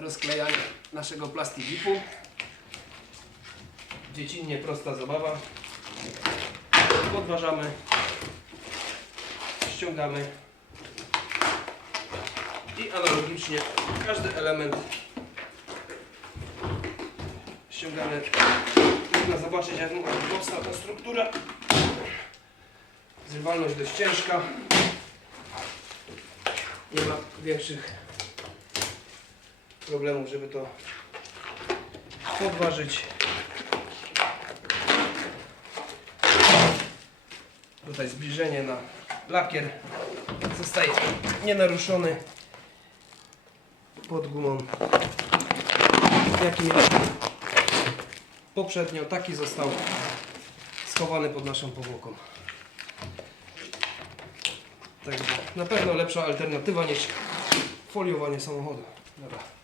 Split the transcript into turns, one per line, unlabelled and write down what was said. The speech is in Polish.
rozklejania naszego plastikipu. Dziecinnie prosta zabawa. Podważamy, ściągamy i analogicznie każdy element ściągamy. Można zobaczyć jak mocna ta struktura. Zrywalność dość ciężka. Nie ma większych problemów, żeby to podważyć. Tutaj zbliżenie na lakier zostaje nienaruszony pod gumą jaki poprzednio taki został schowany pod naszą powłoką Także na pewno lepsza alternatywa niż foliowanie samochodu Dobra.